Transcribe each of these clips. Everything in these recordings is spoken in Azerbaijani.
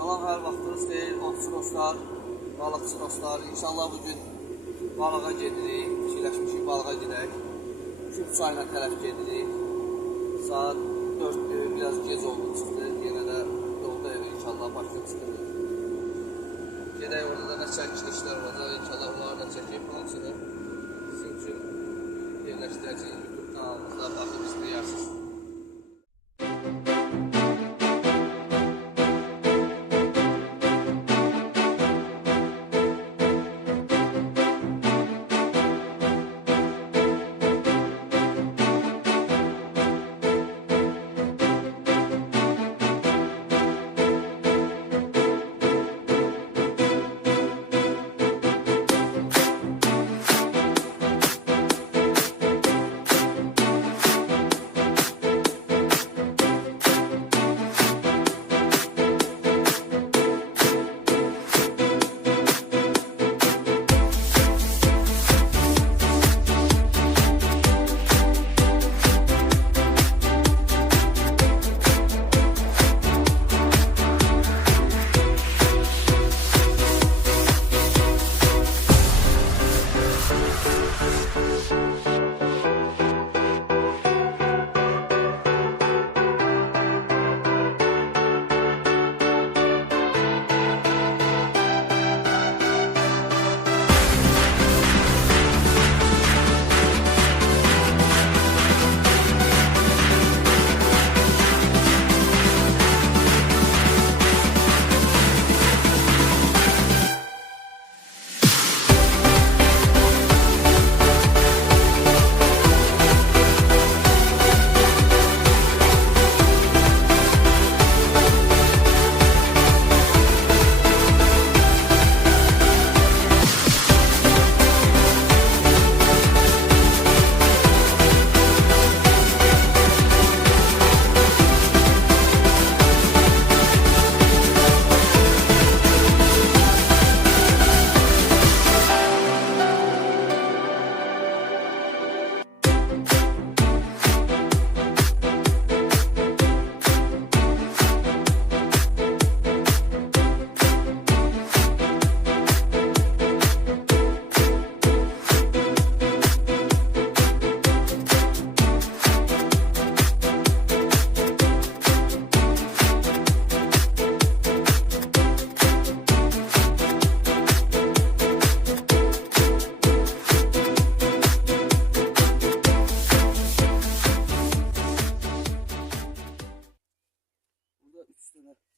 Salam, hər vaxtınız xeyir, ovçu dostlar, balıqçı dostlar. İnşallah bugün balığa gedirik, fikirləşmişik balığa gedək. Küp çayına tərəf gedirik. Saat 4'dür, biraz gec oldu çıxdı. Yenə də yolda evi inşallah başqa çıxırıq. Gedək orada da nə çəkilişlər olacaq, inşallah onları da çəkib. Onun üçün sizin üçün yerləşdirəcəyiniz YouTube kanalımızda baxıb istəyərsiniz.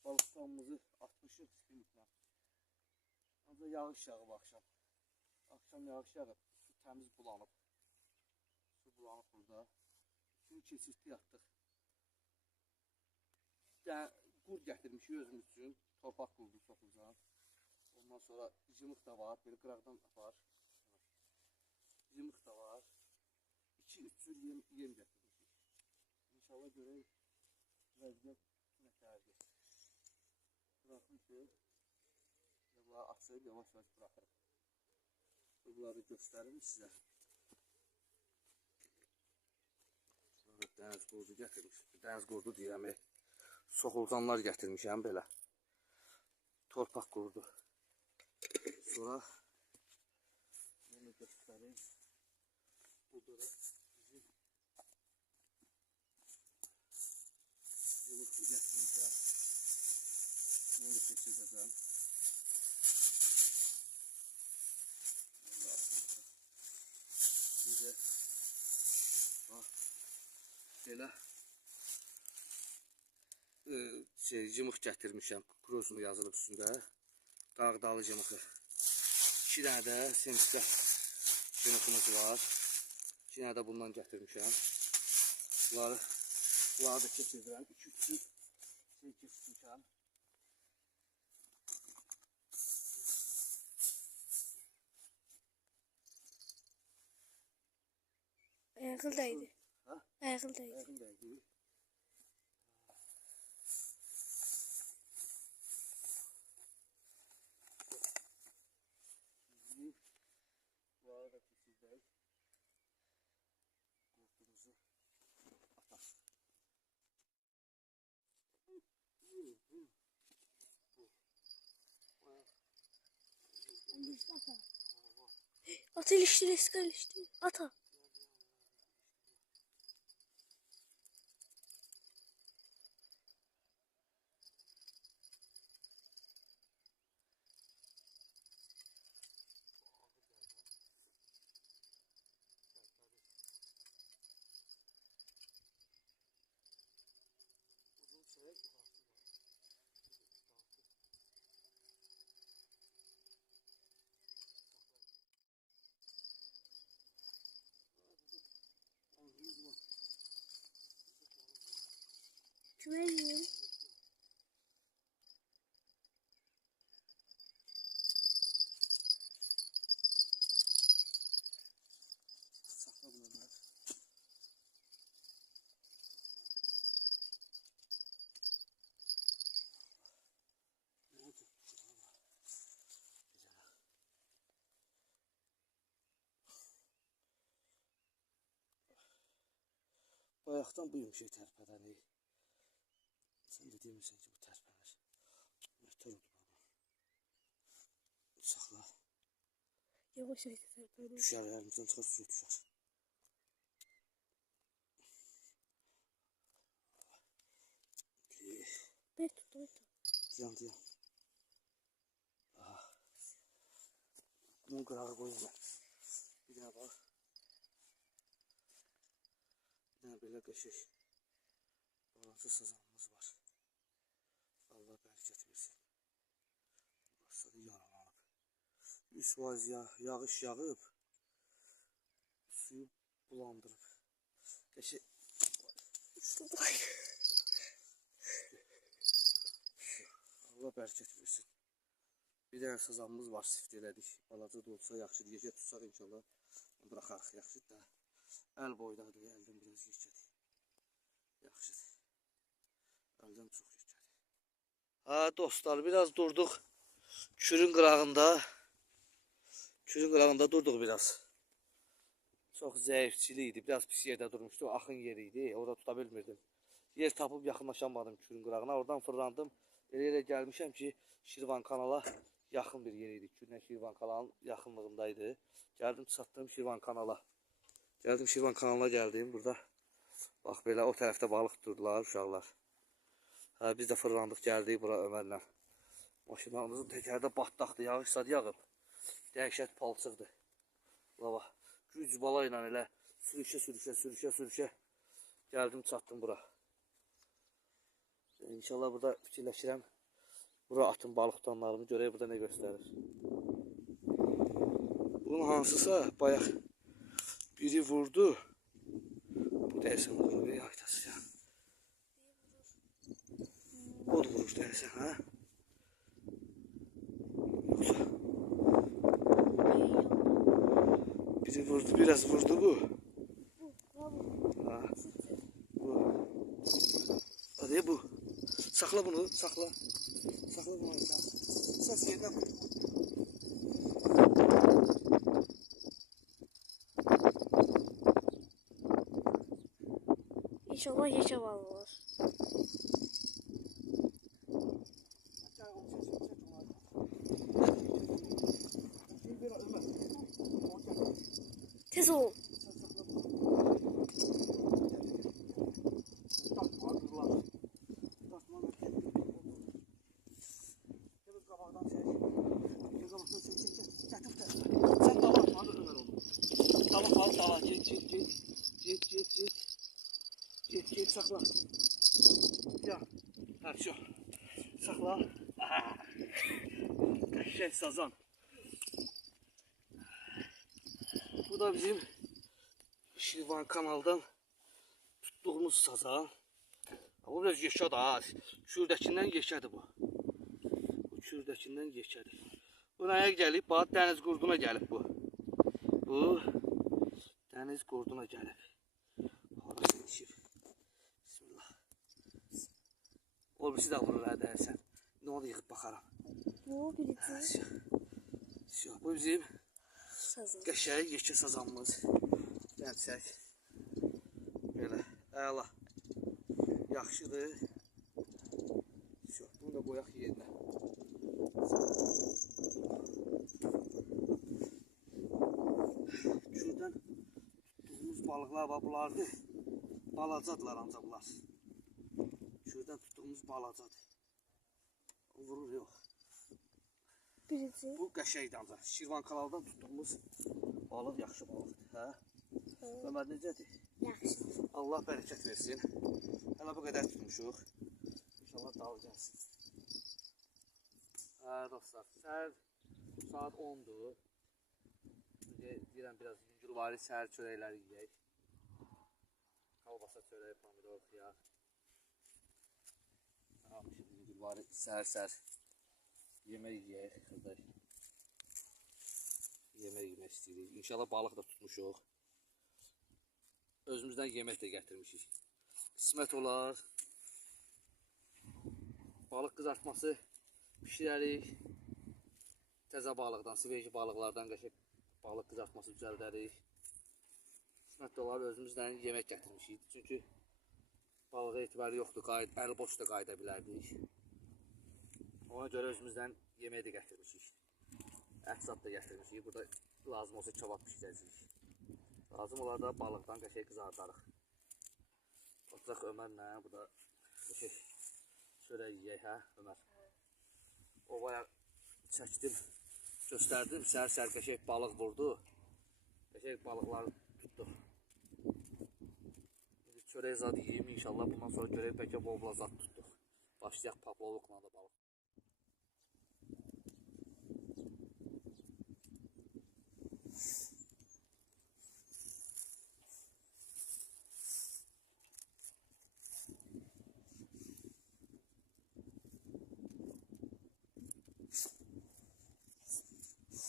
Balıqlarımızı atmışıq simitlə. Ancaq yağış yağıb axşam. Axşam yağış yağıb, su təmiz bulanıb. Su bulanıb burada. Şimdi keçirtdi yatdıq. Qur gətirmişik özümüz üçün. Torpaq qurdu çoxlucan. Ondan sonra cımıq da var, belə qıraqdan var. Cımıq da var. 2-3 cür yem gətirmişik. İnşallah görək vəziyyət nətərdir. Bırakmışıq. Bunları açıb yavaş-yavaş bırakırıq. Bunları göstərim sizə. Dəniz qurdu gətirmişəm. Dəniz qurdu deyirəm. Soxulcanlar gətirmişəm belə. Torpaq qurdu. Sonra bunu göstərim. Burada da bizim yumurta gətirmişəm. Bunu da keçirəcəm. Bir də bax belə cımıq gətirmişəm. Kruzunu yazılıb üstündə. Dağdalı cımığı. 2 dənə də semistə cımığımız var. 2 dənə də bundan gətirmişəm. Bunları da keçirdirəm. 2-3 şey keçirmişəm. Ayakıldaydı. Ha? Ayakıldaydı. Ayakıldaydı. Bu arada keçirdik. Kurtumuzu atar. Bu. Ata ilişti, riska ilişti. Ata. Kime yiyin? Sakla bunu Ömer. Bayaqdan bu yumuşak tərpədəni. Sən də demirsən ki, bu tərpənir. Möhtər oldu baba. Saxla. Yavaş ayda serpene. Düşər, əlimizdən çıxar, suya düşər. Bet tut, bet tut. Diyan. Bunun qırağı qoyun mən. Bir dənə bax. Bir dənə belə qəşək. Balancı sazanımız var. Allah bərəkət versin. Burası da yaralanıb. 100% yağış yağıb. Suyu bulandırıb. Qəşək. Allah bərəkət versin. Bir dənə sazanımız var, sift elədik. Balaca da olsa yaxşıdır. Yekə tutsaq inşallah. Bıraxarıq, yaxşıdır da. Əl boydadır, əldən biraz yekədir. Yaxşıdır. Əldən çox yekədir. Ha dostlar, biraz durduq. Kürün qırağında. Kürün qırağında durduq biraz. Çox zəifçili idi. Biraz pis yerdə durmuşdu. Axın yeri idi. Orada tuta bilmirdim. Yer tapıb yaxınlaşamadım kürün qırağına. Oradan fırlandım. Elə gəlmişəm ki, Şirvan kanala yaxın bir yer idi. Kürlə Şirvan kanalının yaxınlığındaydı. Gəldim, çatdım Şirvan kanala. Gəldim Şirvan kanalına gəldim. Burada bax belə o tərəfdə balıq tutdular uşaqlar. Ha, biz də fırlandıq, gəldik bura Ömərlə. Maşınlarımızın təkərdə batdaqdır, yağış sad yağıb. Dəhşət palçıqdır. Lava. Güc bala ilə elə sürüşə gəldim, çatdım bura. İnşallah burada fikirləşirəm. Bura atın balıq tutanlarını görək, burada nə göstərir. Bunun hansısa bayaq biri vurdu. Bu deyəsən vurur, aytası ya. Od vurur deyəsən, ha? Yoksa biri vurdu, biraz vurdu bu. Ha. Bu. Hadi bu. Sakla bunu, sakla. Sakla bunu. Ses yerine koy. İnşallah yeşil balığı var. Tez ol. Git sakla. Ya. Ha şu. Sakla. Şey sazan. Bu da bizim Şirvan kanaldan tuttuğumuz sazan. Bu biraz yaşadı ha. Kürdəkindən yaşadı bu. Bu kürdəkindən yaşadı. Bu neye gelip? Bax dəniz qurduna gelip bu. Bu dəniz qurduna gelip. Harası yetişib. Bismillah. O birisi də vurur hə dərsən. Ne oldu yığıb baxaram. Bu birisi. Bu bizim Sazan. qəşəng yekə sazanımız. Gəncək. Belə. Əla. Yaxşıdır. Bunu da qoyaq yerinə. balıqlar var, bunlardır. Balacadılar ancaq bunlar. Kürdən tutduğumuz balacadır. O vurur yox. Birinci. Bu qəşəngdir ancaq. Şirvan kanaldan tutduğumuz balıq yaxşı balıqdır. Hə? Ömər necədir? Yaxşı. Allah bərəkət versin. Hələ bu qədər tutmuşuq. İnşallah dal gəlsin. Hə dostlar, səhər saat 10'dur. Deyirəm biraz yüngülvari səhər çörəkləri yeyək. Kalbasa çörək, pomidor, xiyar. Almışıq yüngülvari səhər yemək yeyək. Yemək yemək istəyirik. İnşallah balıq da tutmuşuq. Özümüzdən yemək də gətirmişik. Qismət olar. Balıq qızartması pişirərik. Təzə balıqdan, siveji balıqlardan qəşəng balıq qızartması düzəldərik. Qismət olar özümüzdən yemək gətirmişik. Çünki balığa etibarı yoxdur, əl boş da qayıda bilərdik. Ona görə özümüzdən yemək də gətirmişik. Ət-zat da gətirmişik. Burada lazım olsa kebab pişirəcəyik. Lazım olar da balıqdan qəşəng qızardarıq. Oturaq Ömərlə, bu da qəşəng çörək yeyək, hə Ömər? Ovaya çəkdim, göstərdim, səhər qəşəng balıq vurdu. Qəşəng balıqlar tutdu. Çörək zad yiyeyim inşallah, bundan sonra görək bəlkə bol zad tutduq. Başlayaq pavlovluqla da balıq.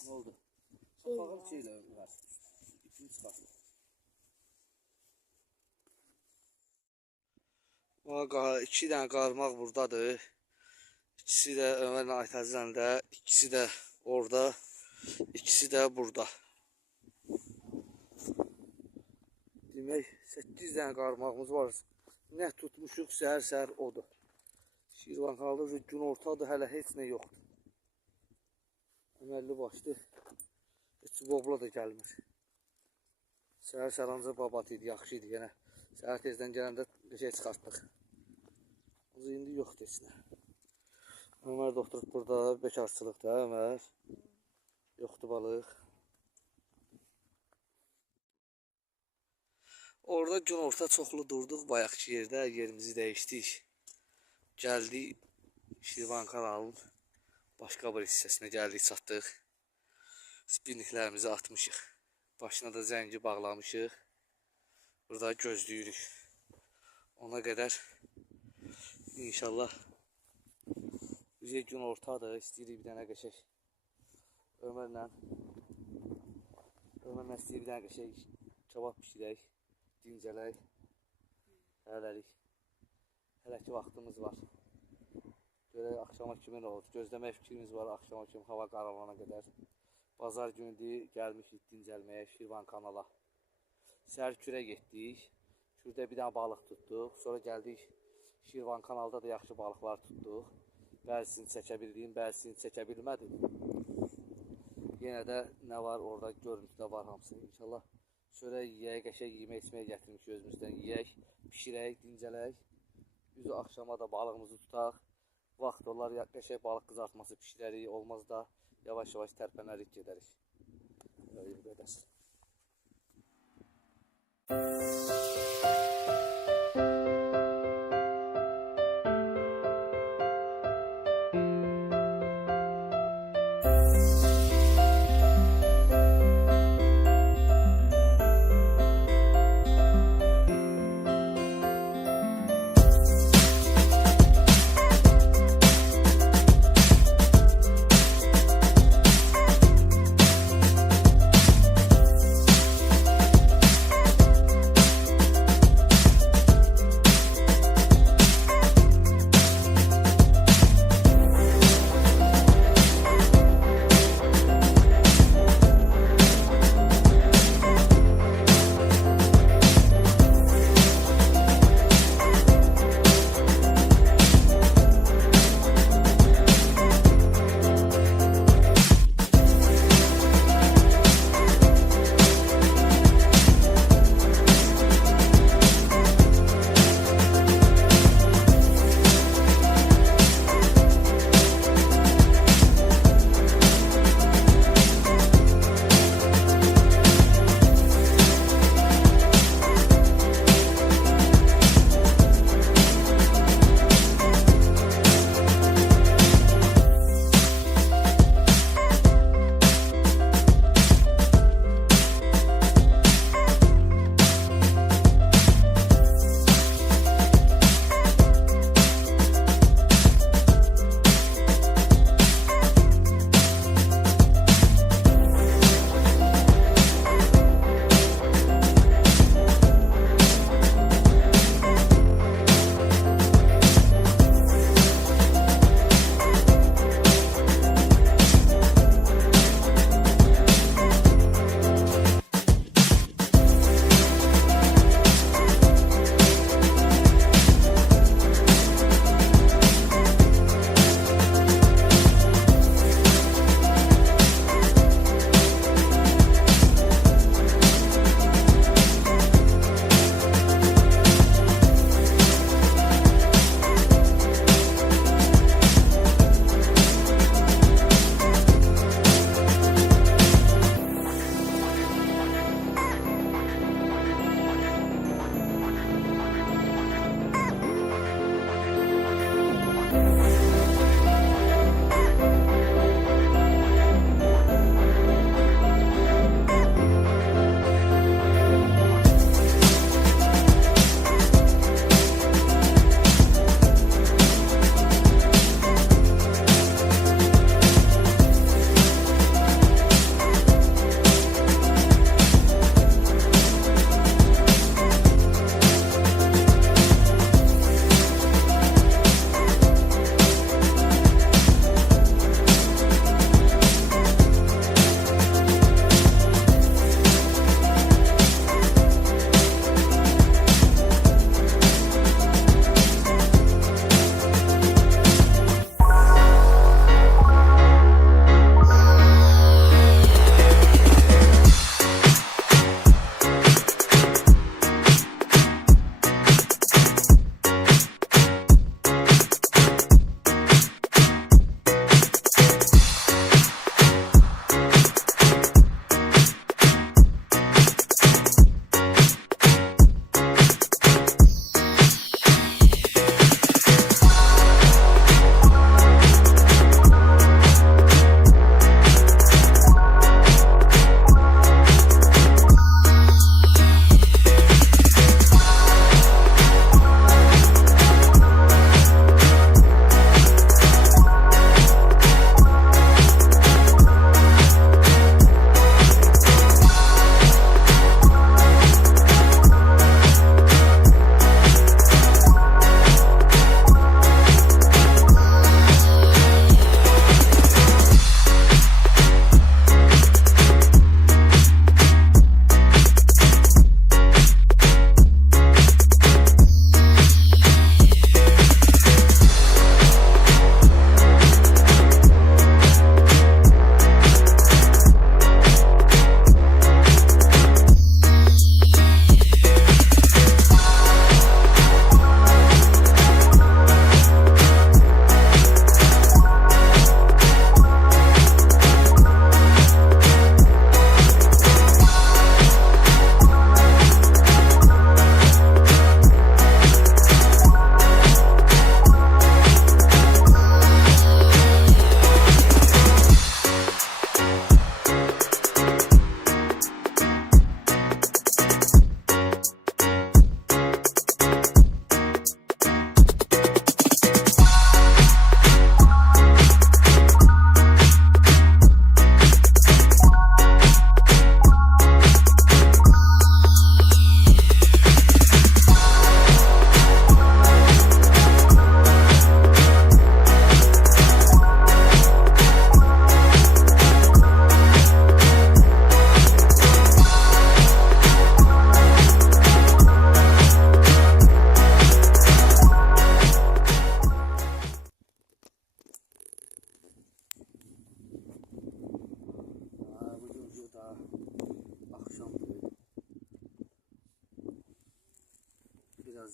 Ne oldu? Bakalım şeyle var. İpini çıkartın. İki tane qarmaq buradadır. İkisi de Ömer'le Aytaz'la da, ikisi de orada, ikisi de burada. Demək 8 tane qarmağımız var. Nə tutmuşuq səhər odur. Şirvan kanalda gün ortadır, hələ heç nə yoxdur. Əməlli başlı. Heç bobla da gəlmir. Səhər ancaq babat idi, yaxşı idi yenə. Səhər tezdən gələndə şey çıxartdıq. İndi yoxdur heç nə. Ömər də oturub burada, bekarçılıqda Ömər. Yoxdur balıq. Orada gün orta çoxlu durduq bayaqki yerdə, yerimizi dəyişdik. Gəldik Şirvan kanalının başqa bir hissəsinə gəldik, çatdıq. Spinniklərimizi atmışıq. Başına da zəngi bağlamışıq. Burada gözləyirik. Ona qədər inşallah bizə gün ortadır. İstəyirik bir dənə qəşəng Ömərlə istəyirik bir dənə qəşəng kebab pişirək, dincələk. Hələlik. Hələ ki vaxtımız var. Görək axşama kimi nə olur. Gözləmək fikrimiz var axşama kimi, hava qaralana qədər. Bazar günü gəlmişik dincəlməyə Şirvan kanala. Səhər kürə getdik. Kürdə bir dənə balıq tutduq. Sonra gəldik Şirvan kanalda da yaxşı balıqlar tutduq. Bəzisini çəkə bildim, bəzisini çəkə bilmədim. Yenə də nə var orada görüntüdə var hamısı. İnşallah çörək yeyək, qəşəng yemək içməyə gətirmişik özümüzdən. Yeyək, pişirək, dincələk. Üzü axşama da balığımızı tutaq. Vaxt olar qəşəng balıq qızartması pişirərik. Olmaz da yavaş-yavaş tərpənərik gedərik. Böyle bir qədər.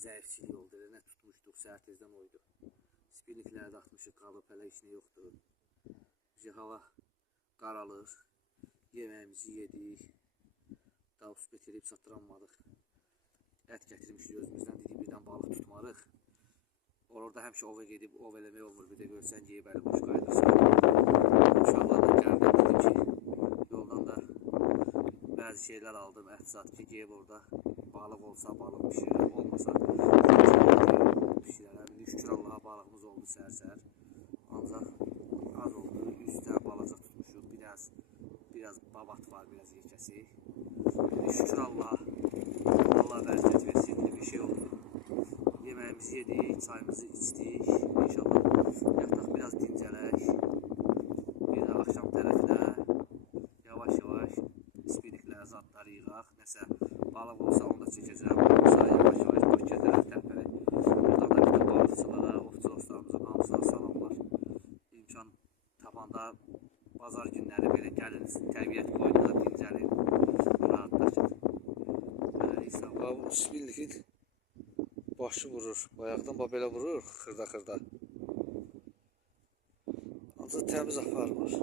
zəifçilik oldu. Nə tutmuşduq, səhər tezdən oydu. Spirnikləri də atmışıq, qalıb hələ işinə yoxdur. Bizi hava qaralır. Yeməyimizi yedik. Daha usbet edib çatdıranmadıq. Ət gətirmişdik özümüzdən, dedik birdən balıq tutmarıq. Orada həmişə ova gedib, ov eləmək olmur. Bir də görsən yeyib əli boş qayıdırsan. Uşaqlarla gəldim, dedim ki, yoldan da bəzi şeylər aldım, ət zat ki, geyib orada balıq olsa balıq pişirəm, olmasa pişirəm. Şükür Allaha balığımız oldu səhər-səhər. Ancaq az oldu, 100 tane balaca tutmuşuq, biraz babat var, biraz yekəsi. Şükür Allaha, Allah bərəkət versin, bir şey oldu. Yeməyimizi yedik, çayımızı içdik. İnşallah yataq biraz dincələk. Bir də axşam tərəfinə yavaş-yavaş spirniklər, zadları yığaq. Nəsə balıq olsa onu da çəkəcəm. Olsa yavaş-yavaş Bakıya tərəf tərpənək. Buradan da bütün balıqçılara, ovçu dostlarımızın hamısına salamlar. İmkan tapanda bazar günləri belə gəlin, təbiət qoynuna dincəlin, rahatlaşın. Bu spirnikin başı vurur, bayaqdan belə vurur, xırda-xırda. Ancaq təmiz aparmır.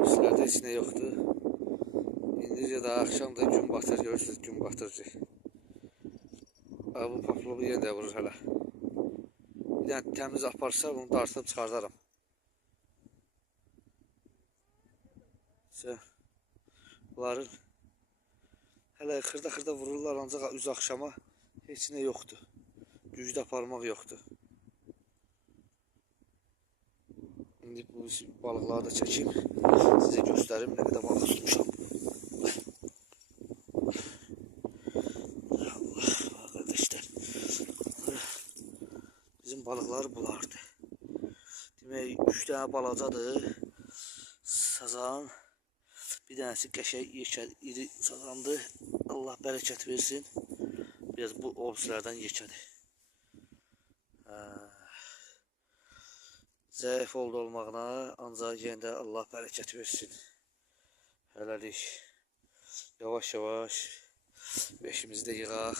Bizlərdə heç nə yoxdur. İndicə də axşam da gün batır, görürsünüz, gün batır. Bu paplovu yenə də vurur hələ. Bir dənə təmiz aparsa, bunu dartıb çıxardaram. Bunların hələ xırda-xırda vururlar, ancaq üz axşama heç nə yoxdur. Gücdə aparmaq yoxdur. İndi bu balıqları da çəkeyim. Sizə göstərim nə qədər balıq tutmuşam. Allah, qardaşlar. Bizim balıqlar bulardı. Demək, 3 dənə balacadır. Sazan. Bir dənəsi qəşəng, yekə, iri sazandır. Allah bərəkət versin. Biraz bu obslərdən yekədir. Zəif oldu olmağına, ancaq yenə də Allah bərəkət versin. Hələlik yavaş-yavaş beşimizi də yığaq.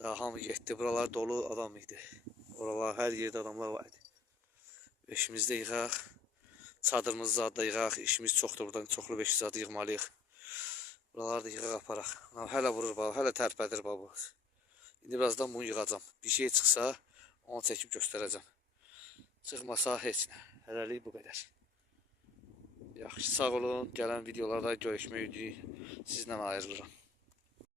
Daha hamı getdi, buralar dolu adam idi. Oralar hər yerdə adamlar var idi. Beşimizi də yığaq. Çadırımızı zadda yığaq. İşimiz çoxdur, buradan çoxlu beşi zadı yığmalıyıq. Buraları da yığaq aparaq. Hələ vurur balı, hələ tərpədir balı. İndi birazdan bunu yığacam. Bir şey çıxsa onu çəkib göstərəcəm. Çıxmasa heç nə. Hələlik bu qədər. Yaxşı, sağ olun. Gələn videolarda görüşmək üzere sizdən ayrılırım.